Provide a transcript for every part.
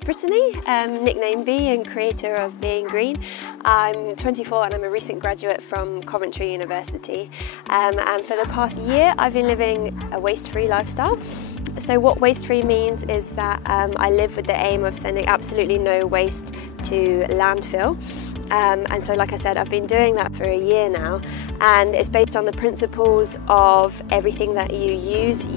name's Brittany, nickname B and creator of Being Green. I'm 24 and I'm a recent graduate from Coventry University. And for the past year I've been living a waste-free lifestyle. So what waste-free means is that I live with the aim of sending absolutely no waste to landfill. And so, like I said, I've been doing that for a year now, and it's based on the principles of everything that you use,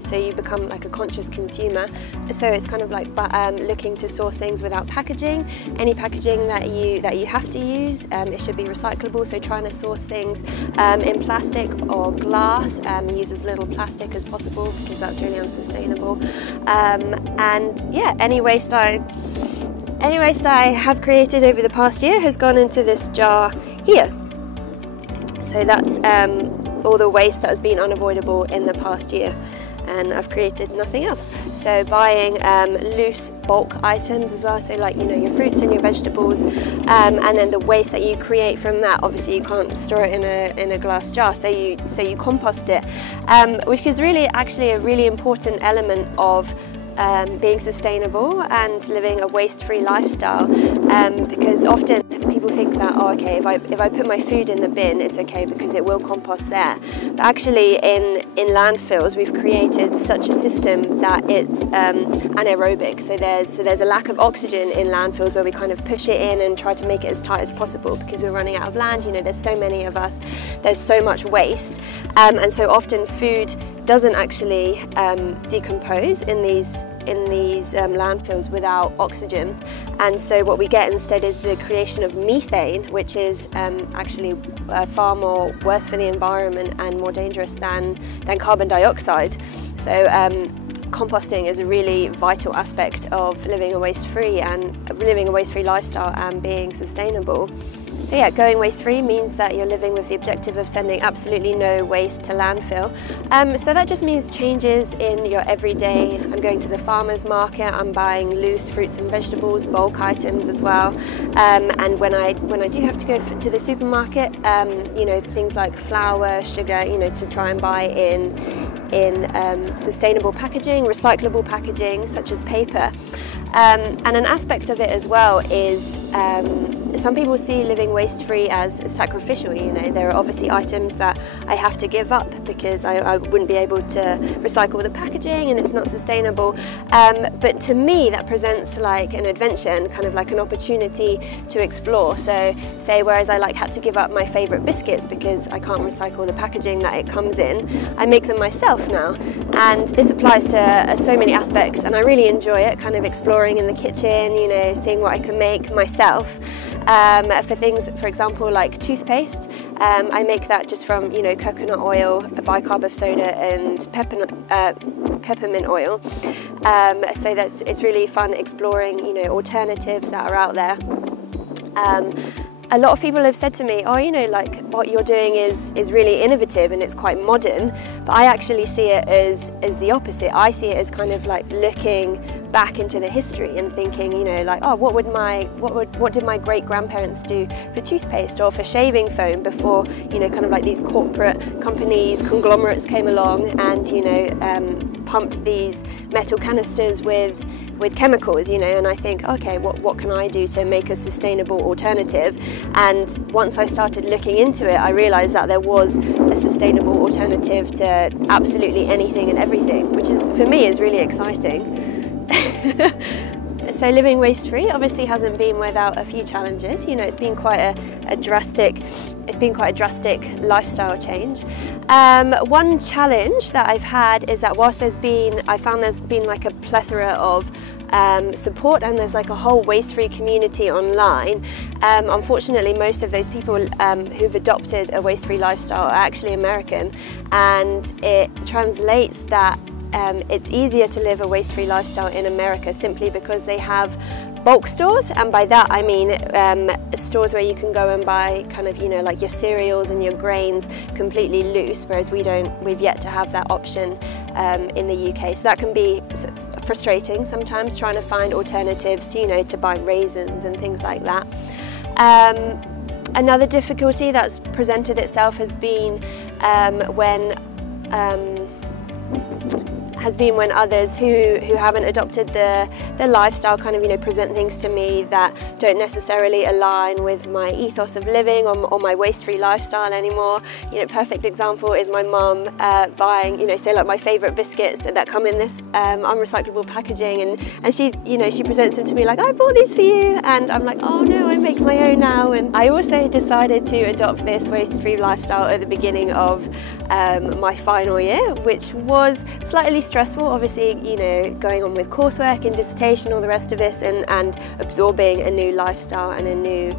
so you become like a conscious consumer. So it's kind of like looking to source things without packaging. Any packaging that you have to use, it should be recyclable. So trying to source things in plastic or glass, use as little plastic as possible because that's really unsustainable. And yeah, any waste I have created over the past year has gone into this jar here. So that's all the waste that has been unavoidable in the past year, and I've created nothing else. So buying loose bulk items as well, so like your fruits and your vegetables, and then the waste that you create from that, obviously you can't store it in a glass jar, so you compost it, which is really actually a really important element of being sustainable and living a waste-free lifestyle, because often people think that, oh, okay, if I put my food in the bin, it's okay because it will compost there. But actually, in landfills, we've created such a system that it's anaerobic. So there's a lack of oxygen in landfills where we kind of push it in and try to make it as tight as possible because we're running out of land. There's so many of us. There's so much waste, and so often food doesn't actually decompose in these landfills without oxygen, and so what we get instead is the creation of methane, which is actually far more worse for the environment and more dangerous than carbon dioxide. So composting is a really vital aspect of living a waste-free lifestyle and being sustainable. So yeah, going waste-free means that you're living with the objective of sending absolutely no waste to landfill. So that just means changes in your everyday. I'm going to the farmer's market, I'm buying loose fruits and vegetables, bulk items as well. And when I do have to go to the supermarket, things like flour, sugar, to try and buy in sustainable packaging, recyclable packaging, such as paper. And an aspect of it as well is some people see living waste-free as sacrificial. There are obviously items that I have to give up because I wouldn't be able to recycle the packaging and it's not sustainable. But to me, that presents like an adventure and kind of like an opportunity to explore. So say whereas I had to give up my favourite biscuits because I can't recycle the packaging that it comes in, I make them myself now. And this applies to so many aspects, and I really enjoy it, kind of exploring in the kitchen, seeing what I can make myself. For things, for example, like toothpaste, I make that just from coconut oil, bicarb of soda, and peppermint oil. So it's really fun exploring alternatives that are out there. A lot of people have said to me, oh, what you're doing is really innovative and it's quite modern, but I actually see it as the opposite. I see it as kind of like looking back into the history and thinking, oh, what did my great-grandparents do for toothpaste or for shaving foam before, kind of like these corporate companies, conglomerates came along and, pumped these metal canisters with chemicals, and I think, okay, what can I do to make a sustainable alternative? And once I started looking into it, I realised that there was a sustainable alternative to absolutely anything and everything, which for me is really exciting. So living waste-free obviously hasn't been without a few challenges. It's been quite a drastic lifestyle change. One challenge that I've had is that whilst I found there's been like a plethora of support and there's like a whole waste-free community online. Unfortunately, most of those people who've adopted a waste-free lifestyle are actually American, and it translates that it's easier to live a waste-free lifestyle in America simply because they have bulk stores, and by that I mean stores where you can go and buy kind of like your cereals and your grains completely loose, whereas we've yet to have that option in the UK. So that can be frustrating sometimes, trying to find alternatives to to buy raisins and things like that. Another difficulty that's presented itself has been when has been when others who haven't adopted the lifestyle kind of, present things to me that don't necessarily align with my ethos of living or my waste-free lifestyle anymore. Perfect example is my mum buying, say like my favourite biscuits that come in this unrecyclable packaging, and she presents them to me like, I bought these for you, and I'm like, oh no, I make my own now. And I also decided to adopt this waste-free lifestyle at the beginning of my final year, which was slightly stressful, obviously, going on with coursework and dissertation, all the rest of this, and absorbing a new lifestyle and a new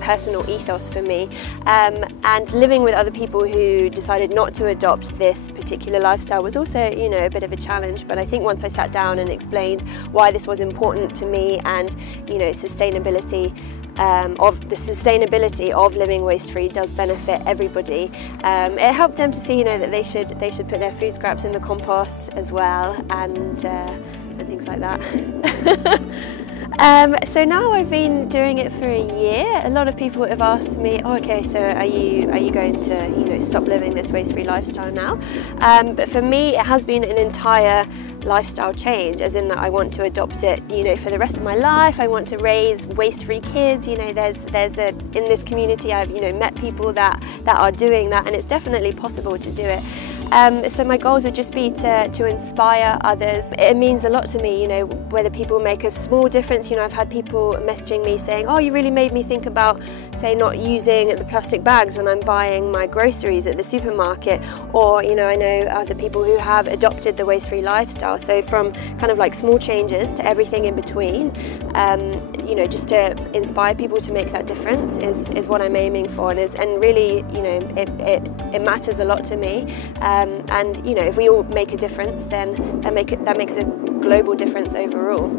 personal ethos for me, and living with other people who decided not to adopt this particular lifestyle was also, a bit of a challenge. But I think once I sat down and explained why this was important to me, and sustainability of living waste-free does benefit everybody. It helped them to see, that they should put their food scraps in the compost as well, and things like that. So now I've been doing it for a year. A lot of people have asked me, oh, okay, so are you going to stop living this waste-free lifestyle now? But for me, it has been an entire lifestyle change, as in that I want to adopt it, for the rest of my life. I want to raise waste-free kids. In this community, I've met people that are doing that, and it's definitely possible to do it. So my goals would just be to inspire others. It means a lot to me, whether people make a small difference. I've had people messaging me saying, oh, you really made me think about, say, not using the plastic bags when I'm buying my groceries at the supermarket. Or, I know other people who have adopted the waste-free lifestyle. So from kind of like small changes to everything in between, just to inspire people to make that difference is what I'm aiming for. And really, it matters a lot to me. And if we all make a difference, then that makes a global difference overall.